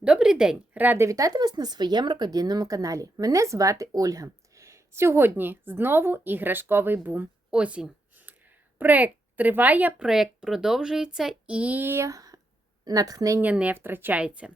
Добрий день! Рада вітати вас на своєму рукодільному каналі. Мене звати Ольга. Сьогодні знову іграшковий бум. Осінь. Проєкт триває, проєкт продовжується і натхнення не втрачається.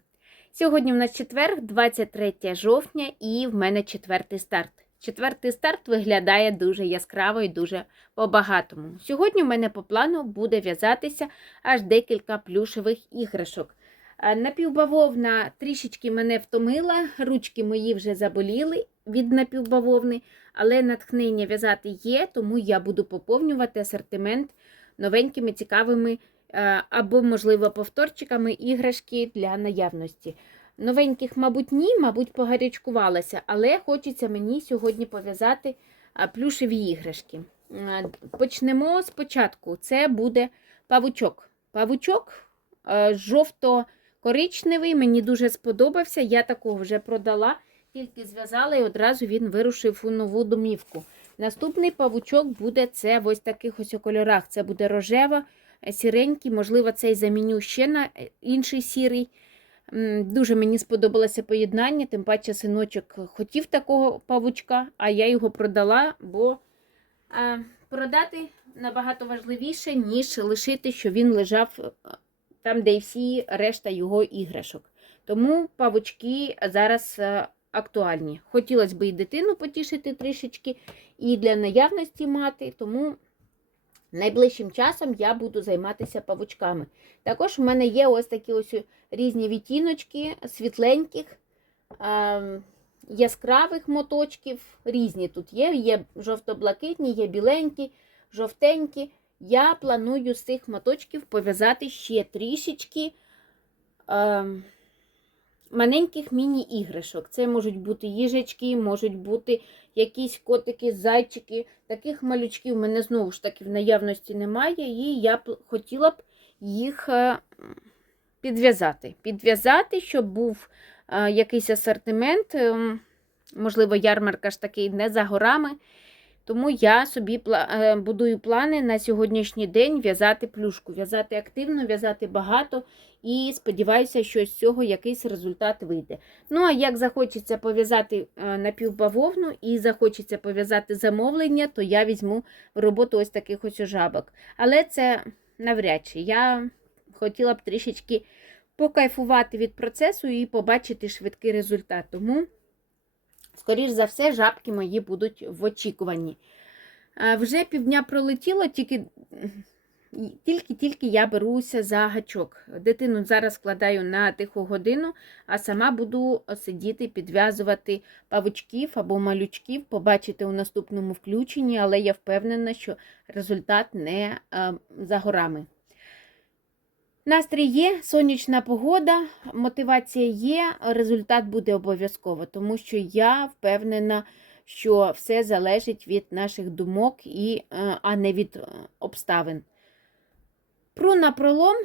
Сьогодні в нас четвер, 23 жовтня, і в мене четвертий старт. Четвертий старт виглядає дуже яскраво і дуже по-багатому. Сьогодні в мене по плану буде в'язатися аж декілька плюшевих іграшок. А Напівбавовна трішечки мене втомила, ручки мої вже заболіли від напівбавовни, але натхнення в'язати є, тому я буду поповнювати асортимент новенькими, цікавими е, або, можливо, повторчиками іграшки для наявності. Новеньких, мабуть, ні, мабуть, погарячкувалася, але хочеться мені сьогодні пов'язати плюшеві іграшки. Е, Почнемо спочатку. Це буде павучок. Павучок е, жовто коричневий, мені дуже сподобався. Я такого вже продала, тільки зв'язала і одразу він вирушив у нову домівку. Наступний павучок буде це в ось таких ось кольорах. Це буде рожева, е, сіренький, можливо, цей заміню ще на е, інший сірий. Дуже мені сподобалося поєднання, тим паче синочок хотів такого павучка, а я його продала, бо продати набагато важливіше, ніж лишити, що він лежав е, там, де і всі решта його іграшок. Тому павучки зараз е, актуальні. Хотілося б і дитину потішити трішечки, і для наявності мати, тому найближчим часом я буду займатися павучками. Також у мене є ось такі ось різні відтіночки, світленьких, е, яскравих моточків. Різні тут є. Є жовто-блакитні, є біленькі, жовтенькі. Я планую з цих моточків пов'язати ще трішечки е, маленьких міні-іграшок. Це можуть бути їжачки, можуть бути якісь котики, зайчики. Таких малючків в мене знову ж таки в наявності немає, і я б хотіла б їх е, підв'язати. Підв'язати, щоб був е, якийсь асортимент. Е, можливо, ярмарка ж такий не за горами. Тому я собі е, будую плани на сьогоднішній день в'язати плюшку, в'язати активно, в'язати багато і сподіваюся, що з цього якийсь результат вийде. Ну, а як захочеться пов'язати е, напівбавовну і захочеться пов'язати замовлення, то я візьму роботу ось таких ось жабок. Але це навряд чи. Я хотіла б трішечки покайфувати від процесу і побачити швидкий результат. Тому. Скоріш за все, жабки мої будуть в очікуванні. Вже півдня пролетіло, тільки тільки-тільки я беруся за гачок. Дитину зараз складаю на тиху годину, а сама буду сидіти, підв'язувати павучків або малючків, побачите у наступному включенні, але я впевнена, що результат не а, за горами. Настрій є, сонячна погода, мотивація є, результат буде обов'язково, тому що я впевнена, що все залежить від наших думок, і, е, а не від е, обставин. Пру на пролом.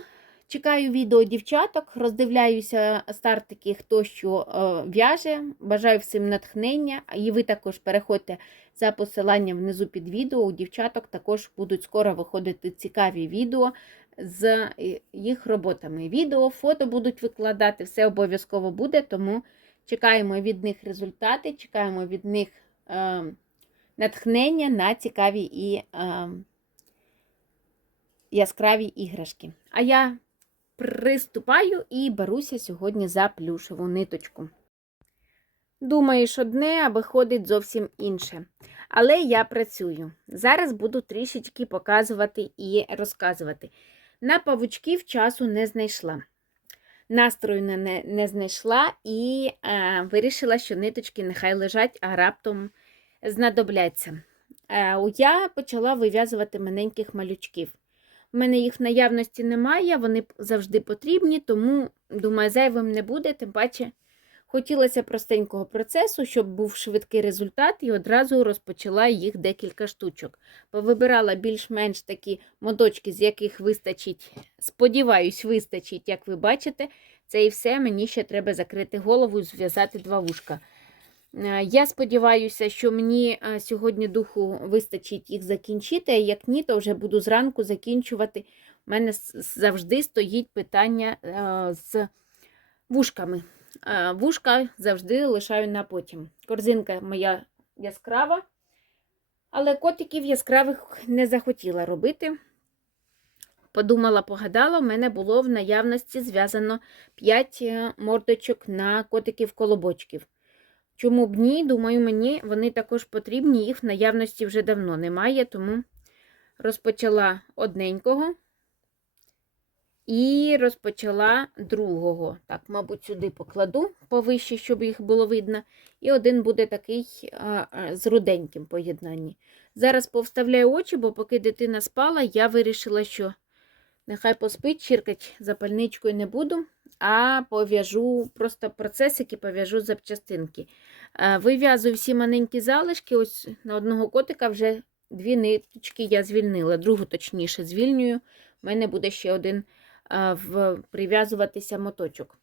Чекаю відео дівчаток, роздивляюся стартики, хто що е, в'яже. Бажаю всім натхнення. І ви також переходьте за посиланням внизу під відео. У дівчаток також будуть скоро виходити цікаві відео з е, їх роботами. Відео, фото будуть викладати, все обов'язково буде, тому чекаємо від них результати, чекаємо від них е, натхнення на цікаві і е, яскраві іграшки. А я приступаю і беруся сьогодні за плюшеву ниточку. Думаєш одне, а виходить зовсім інше. Але я працюю. Зараз буду трішечки показувати і розказувати. На павучків часу не знайшла. Настрою не, не знайшла і е, вирішила, що ниточки нехай лежать, а раптом знадобляться. Е, я почала вив'язувати маленьких малючків. У мене їх в наявності немає, вони завжди потрібні, тому, думаю, зайвим не буде, тим паче хотілося простенького процесу, щоб був швидкий результат, і одразу розпочала їх декілька штучок. Повибирала більш-менш такі моточки, з яких вистачить, сподіваюсь, вистачить, як ви бачите. Це і все, мені ще треба закрити голову і зв'язати два вушка. Е, Я сподіваюся, що мені е, сьогодні духу вистачить їх закінчити, а як ні, то вже буду зранку закінчувати. У мене завжди стоїть питання е, з вушками. А, Вушка завжди лишаю на потім. Корзинка моя яскрава, але котиків яскравих не захотіла робити. Подумала, погадала, в мене було в наявності зв'язано 5 мордочок на котиків колобочків. Чому б ні? Думаю, мені вони також потрібні, їх в наявності вже давно немає, тому розпочала одненького і розпочала другого. Так, мабуть, сюди покладу повище, щоб їх було видно. І один буде такий а, з руденьким поєднанні. Зараз повставляю очі, бо поки дитина спала, я вирішила, що нехай поспить, чиркать запальничкою не буду, а пов'яжу просто процесики, пов'яжу запчастинки. Вив'язую всі маленькі залишки. Ось на одного котика вже дві ниточки я звільнила, другу точніше звільнюю. У мене буде ще один в- прив'язуватися моточок.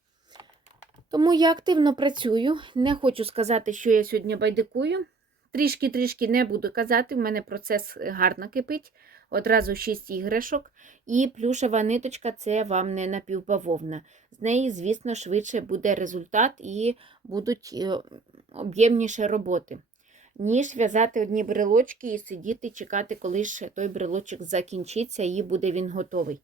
Тому я активно працюю. Не хочу сказати, що я сьогодні байдикую. Трішки-трішки не буду казати, в мене процес гарно кипить. Одразу 6 іграшок. І плюшева ниточка це вам не напівбавовна. З неї, звісно, швидше буде результат і будуть е, об'ємніше роботи, ніж в'язати одні брелочки і сидіти, чекати, коли ж той брелочок закінчиться і буде він готовий.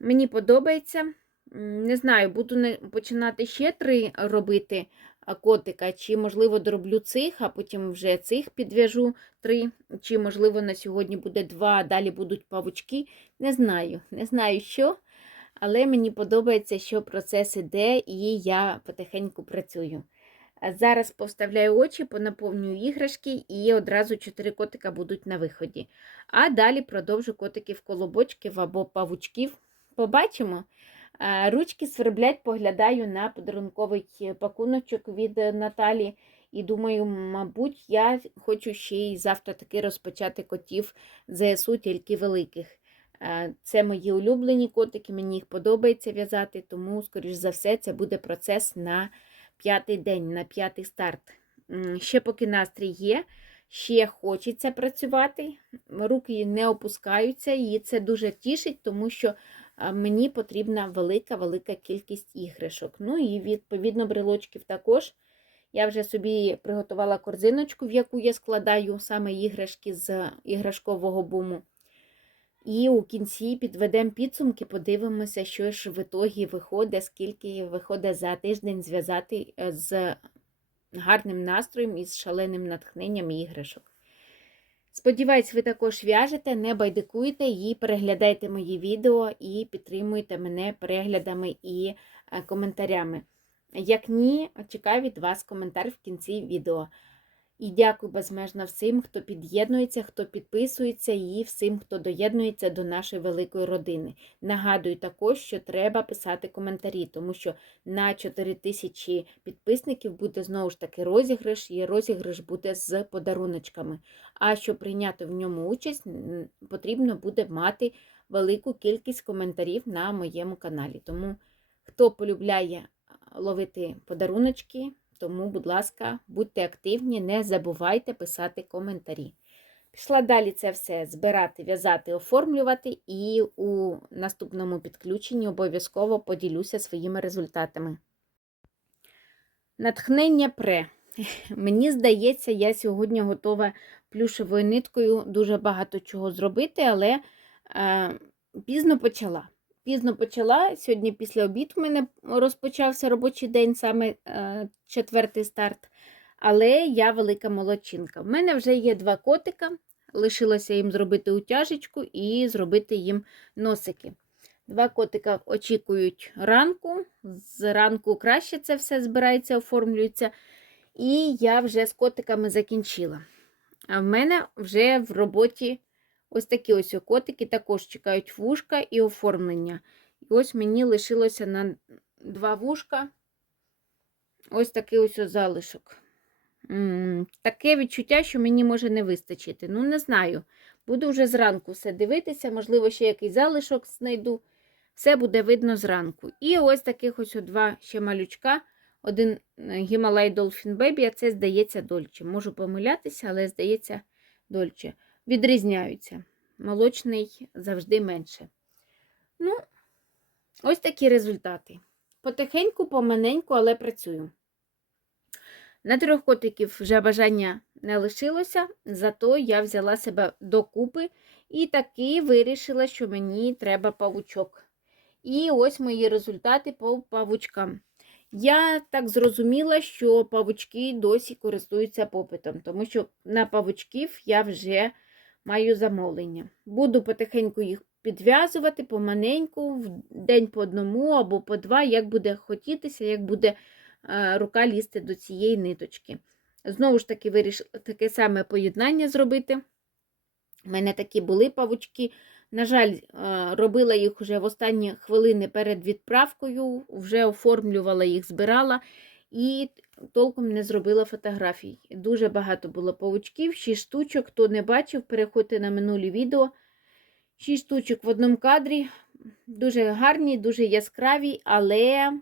Мені подобається. Не знаю, буду починати ще три робити котика, чи, можливо, дороблю цих, а потім вже цих підв'яжу три, чи, можливо, на сьогодні буде два, а далі будуть павучки. Не знаю, не знаю що. Але мені подобається, що процес іде, і я потихеньку працюю. Зараз повставляю очі, понаповнюю іграшки, і одразу чотири котика будуть на виході. А далі продовжу котиків колобочків або павучків. Побачимо. Ручки сверблять, поглядаю на подарунковий пакуночок від е, Наталі. І думаю, мабуть, я хочу ще й завтра таки розпочати котів ЗСУ, тільки великих. Е, Це мої улюблені котики, мені їх подобається в'язати, тому, скоріш за все, це буде процес на п'ятий день, на п'ятий старт. Ще поки настрій є, ще хочеться працювати, руки не опускаються, і це дуже тішить, тому що мені потрібна велика-велика кількість іграшок. Ну і відповідно брелочків також. Я вже собі приготувала корзиночку, в яку я складаю саме іграшки з іграшкового буму. І у кінці підведемо підсумки, подивимося, що ж в ітогі виходить, скільки виходить за тиждень зв'язати е, з гарним настроєм і з шаленим натхненням іграшок. Сподіваюсь, ви також в'яжете, не байдикуйте і переглядайте мої відео і підтримуйте мене переглядами і е, коментарями. Як ні, чекаю від вас коментар в кінці відео. І дякую безмежно всім, хто під'єднується, хто підписується, і всім, хто доєднується до нашої великої родини. Нагадую також, що треба писати коментарі, тому що на 4 тисячі підписників буде знову ж таки розіграш, і розіграш буде з подаруночками. А щоб прийняти в ньому участь, потрібно буде мати велику кількість коментарів на моєму каналі. Тому хто полюбляє ловити подаруночки, тому, будь ласка, будьте активні, не забувайте писати коментарі. Пішла далі це все збирати, в'язати, оформлювати, і у наступному підключенні обов'язково поділюся своїми результатами. Натхнення пре. Мені здається, я сьогодні готова плюшевою ниткою дуже багато чого зробити, але е, пізно почала. Пізно почала. Сьогодні після обіду в мене розпочався робочий день, саме е, четвертий старт. Але я велика молодчинка. В мене вже є два котика. Лишилося їм зробити утяжечку і зробити їм носики. Два котика очікують ранку. Зранку краще це все збирається, оформлюється. І я вже з котиками закінчила. А в мене вже в роботі ось такі ось котики також чекають вушка і оформлення. І ось мені лишилося на два вушка. Ось такий ось залишок. Таке відчуття, що мені може не вистачити. Ну, не знаю. Буду вже зранку все дивитися, можливо, ще якийсь залишок знайду. Все буде видно зранку. І ось таких ось два ще малючка. Один е, Himalaya Dolphin Baby, а це, здається, дольче. Можу помилятися, але, здається, дольче. Відрізняються. Молочний завжди менше. Ну, ось такі результати. потихеньку, поманеньку, але працюю. На трьох котиків вже бажання не лишилося, зато я взяла себе докупи і таки вирішила, що мені треба павучок. І ось мої результати по павучкам. Я так зрозуміла, що павучки досі користуються попитом, тому що на павучків я вже маю замовлення. Буду потихеньку їх підв'язувати поманеньку, в день по одному або по два, як буде хотітися, як буде е, рука лізти до цієї ниточки. Знову ж таки, вирішила таке саме поєднання зробити. У мене такі були павучки. На жаль, е, робила їх вже в останні хвилини перед відправкою, вже оформлювала їх, збирала і толком не зробила фотографій. Дуже багато було павучків, 6 штучок. Хто не бачив, переходьте на минулі відео. 6 штучок в одному кадрі. Дуже гарні, дуже яскраві, але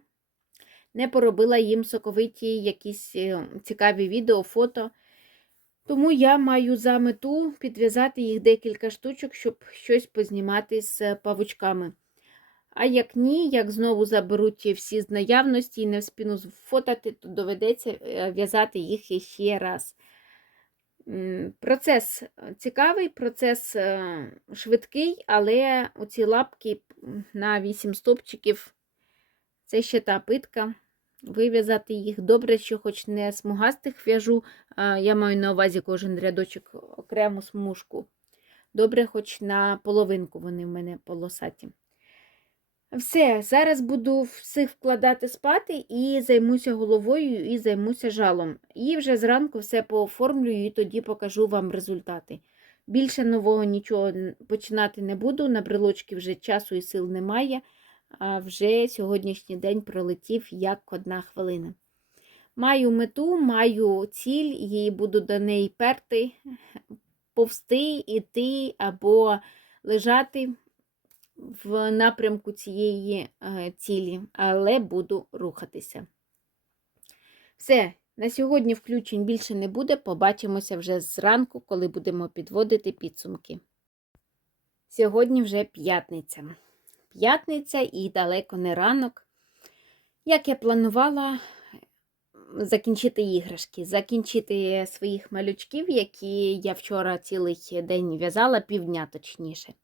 не поробила їм соковиті якісь е, цікаві відео, фото. Тому я маю за мету підв'язати їх декілька штучок, щоб щось познімати з павучками. А як ні, як знову заберуть всі з наявності і не вспіну фотати, то доведеться е, в'язати їх іще раз. Процес цікавий, процес е, швидкий, але оці лапки на 8 стопчиків це ще та питка. Вив'язати їх добре, що хоч не смугастих в'яжу, я маю на увазі кожен рядочок окрему смужку. Добре, хоч на половинку вони в мене полосаті. Все, зараз буду всіх вкладати спати і займуся головою, і займуся жалом. І вже зранку все пооформлюю і тоді покажу вам результати. Більше нового нічого починати не буду, на брелочки вже часу і сил немає, а вже сьогоднішній день пролетів як одна хвилина. Маю мету, маю ціль, і буду до неї перти, повсти, іти або лежати в напрямку цієї е, цілі, але буду рухатися. Все, на сьогодні включень більше не буде. Побачимося вже зранку, коли будемо підводити підсумки. Сьогодні вже п'ятниця. П'ятниця і далеко не ранок. Як я планувала закінчити іграшки, закінчити своїх малючків, які я вчора цілий день в'язала, півдня точніше.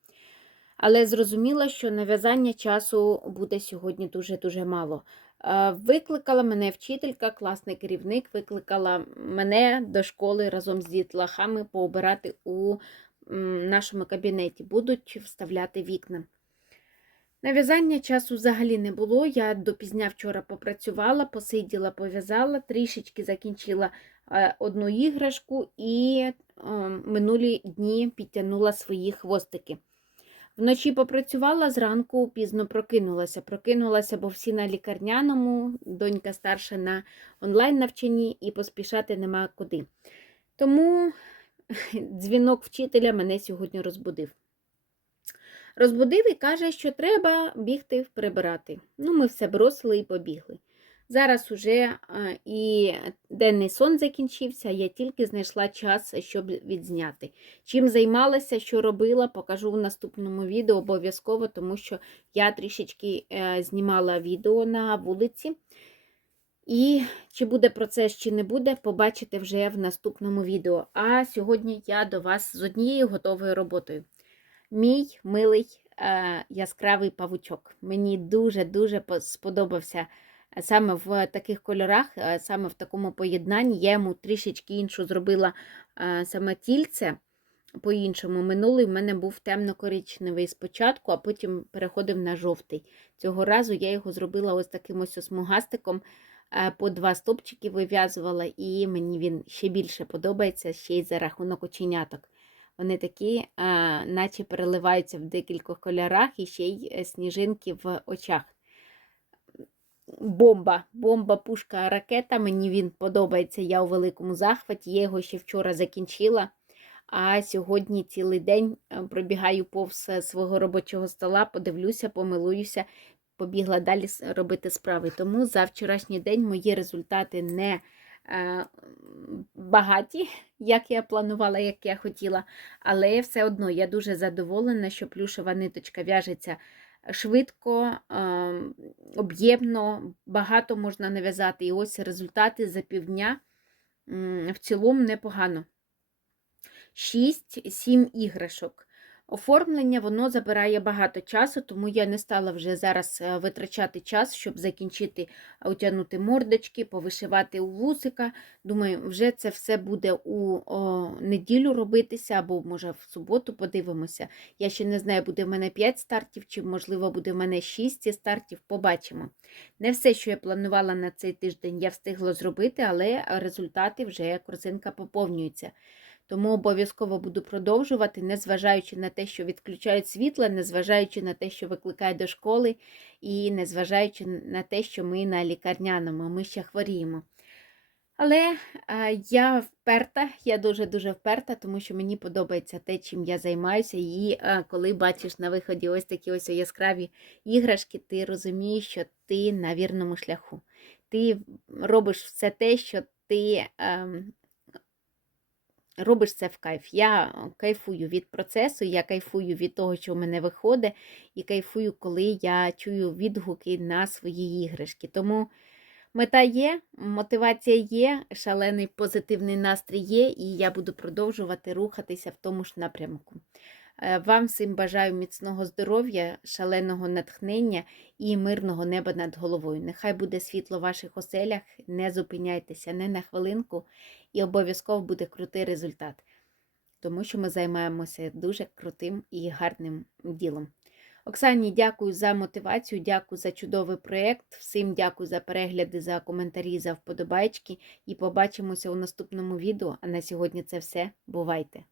Але зрозуміла, що нав'язання часу буде сьогодні дуже-дуже мало. Е, Викликала мене вчителька, класний керівник, викликала мене до школи разом з дітлахами пообирати у нашому кабінеті. Будуть вставляти вікна. Нав'язання часу взагалі не було. Я допізня вчора попрацювала, посиділа, пов'язала, трішечки закінчила е, одну іграшку і е, минулі дні підтягнула свої хвостики. Вночі попрацювала, зранку пізно прокинулася. Прокинулася, бо всі на лікарняному, донька старша на онлайн навчанні і поспішати нема куди. Тому дзвінок вчителя мене сьогодні розбудив. Розбудив і каже, що треба бігти прибирати. Ну, ми все бросили і побігли. Зараз уже і денний сон закінчився, я тільки знайшла час, щоб відзняти. Чим займалася, що робила, покажу в наступному відео обов'язково, тому що я трішечки е, знімала відео на вулиці. І чи буде процес, чи не буде, побачите вже в наступному відео. А сьогодні я до вас з однією готовою роботою. Мій милий е, яскравий павучок. Мені дуже-дуже сподобався саме в таких кольорах, саме в такому поєднанні. Я йому трішечки іншу зробила саме тільце. По-іншому, минулий в мене був темно-коричневий спочатку, а потім переходив на жовтий. Цього разу я його зробила ось таким ось смугастиком, по два стопчики вив'язувала, і мені він ще більше подобається ще й за рахунок оченяток. Вони такі, наче переливаються в декількох кольорах і ще й е, сніжинки в очах бомба, бомба, пушка, ракета. Мені він подобається. Я у великому захваті. Я його ще вчора закінчила. А сьогодні цілий день е, пробігаю повз е, свого робочого стола, подивлюся, помилуюся, побігла далі робити справи. Тому за вчорашній день мої результати не е, багаті, як я планувала, як я хотіла. Але все одно я дуже задоволена, що плюшева ниточка в'яжеться швидко, е, об'ємно, багато можна нав'язати. І ось результати за півдня в цілому непогано. 6-7 іграшок. Оформлення воно забирає багато часу, тому я не стала вже зараз е, витрачати час, щоб закінчити утягнути мордочки, повишивати у вусика. Думаю, вже це все буде у о, неділю робитися, або, може, в суботу подивимося. Я ще не знаю, буде в мене 5 стартів, чи, можливо, буде в мене 6 стартів. Побачимо. Не все, що я планувала на цей тиждень, я встигла зробити, але результати вже корзинка поповнюється. Тому обов'язково буду продовжувати, незважаючи на те, що відключають світло, незважаючи на те, що викликають до школи, і незважаючи на те, що ми на лікарняному, ми ще хворіємо. Але я вперта, я дуже-дуже вперта, тому що мені подобається те, чим я займаюся. І коли бачиш на виході ось такі ось яскраві іграшки, ти розумієш, що ти на вірному шляху. Ти робиш все те, що ти. Е, робиш це в кайф. Я кайфую від процесу, я кайфую від того, що в мене виходить, і кайфую, коли я чую відгуки на свої іграшки. Тому мета є, мотивація є, шалений позитивний настрій є, і я буду продовжувати рухатися в тому ж напрямку. Е, Вам всім бажаю міцного здоров'я, шаленого натхнення і мирного неба над головою. Нехай буде світло в ваших оселях, не зупиняйтеся не на хвилинку, і обов'язково буде крутий результат, тому що ми займаємося дуже крутим і гарним ділом. Оксані, дякую за мотивацію, дякую за чудовий проєкт. Всім дякую за перегляди, за коментарі, за вподобайки. І побачимося у наступному відео. А на сьогодні це все. Бувайте!